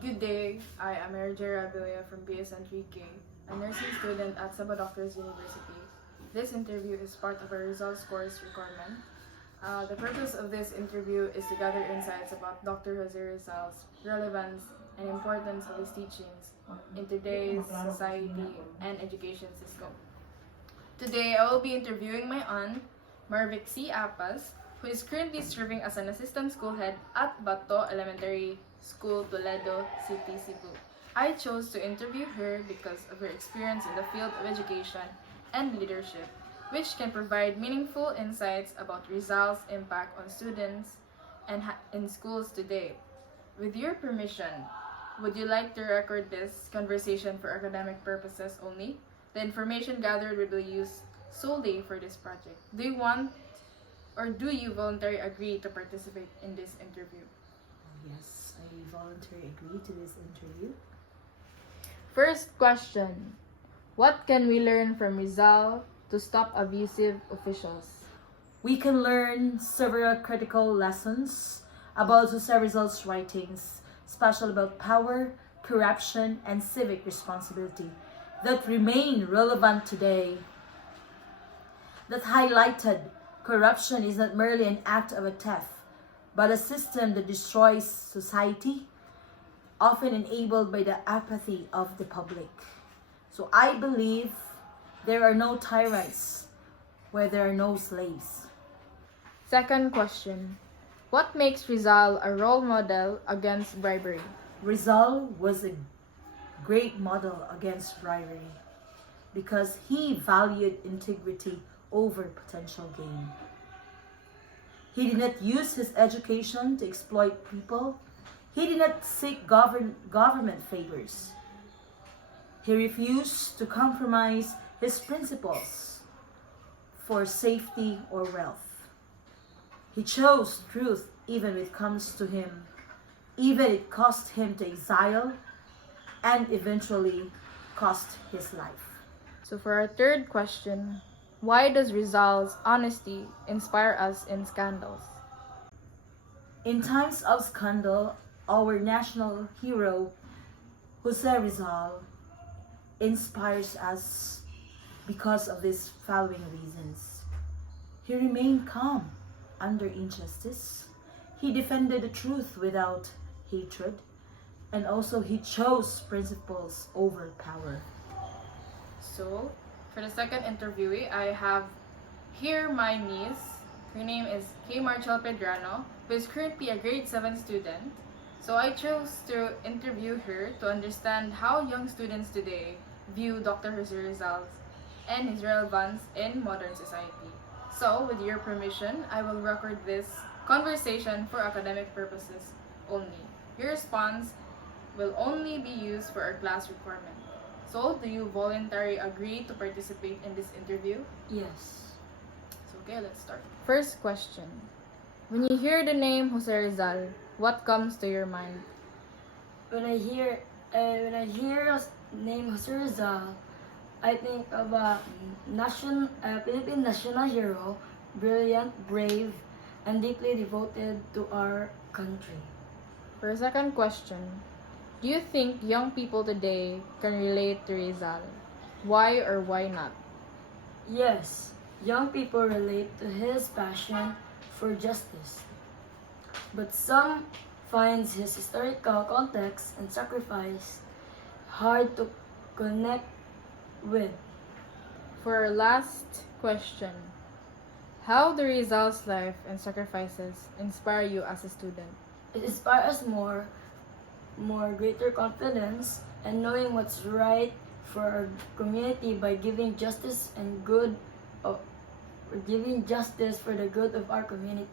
Good day, I am Gaira Abella from BS3K, a nursing student at Sabadoctors University. This interview is part of our results course requirement. The purpose of this interview is to gather insights about Dr. Jose Rizal's relevance and importance of his teachings in today's society and education system. Today, I will be interviewing my aunt, Marvic C. Apas, who is currently serving as an assistant school head at Bato Elementary School, Toledo City, Cebu. I chose to interview her because of her experience in the field of education and leadership, which can provide meaningful insights about Rizal's impact on students and in schools today. With your permission, would you like to record this conversation for academic purposes only? The information gathered will be used solely for this project. Do you want or do you voluntarily agree to participate in this interview? Yes, I voluntarily agree to this interview. First question. What can we learn from Rizal to stop abusive officials? We can learn several critical lessons about Jose Rizal's writings, especially about power, corruption, and civic responsibility that remain relevant today. That highlighted corruption is not merely an act of a theft, but a system that destroys society, often enabled by the apathy of the public. So I believe there are no tyrants where there are no slaves. Second question. What makes Rizal a role model against bribery? Rizal was a great model against bribery because he valued integrity over potential gain. He did not use his education to exploit people. He did not seek government favors. He refused to compromise his principles for safety or wealth. He chose truth even when it comes to him, even it cost him to exile and eventually cost his life. So for our third question, why does Rizal's honesty inspire us in scandals? In times of scandal, our national hero, Jose Rizal, inspires us because of these following reasons. He remained calm under injustice. He defended the truth without hatred. And also he chose principles over power. So, for the second interviewee, I have here my niece. Her name is K. Marchel Pedrano, who is currently a grade 7 student. So I chose to interview her to understand how young students today view Dr. Jose Rizal and his relevance in modern society. So, with your permission, I will record this conversation for academic purposes only. Your response will only be used for our class requirement. So, do you voluntarily agree to participate in this interview? Yes. So, okay, let's start. First question. When you hear the name Jose Rizal, what comes to your mind? When I hear name Jose Rizal, I think of a Philippine national hero, brilliant, brave, and deeply devoted to our country. For a second question, do you think young people today can relate to Rizal? Why or why not? Yes, young people relate to his passion for justice, but some finds his historical context and sacrifice hard to connect with. For our last question, how do Rizal's life and sacrifices inspire you as a student? It inspires more greater confidence and knowing what's right for our community by giving justice and giving justice for the good of our community.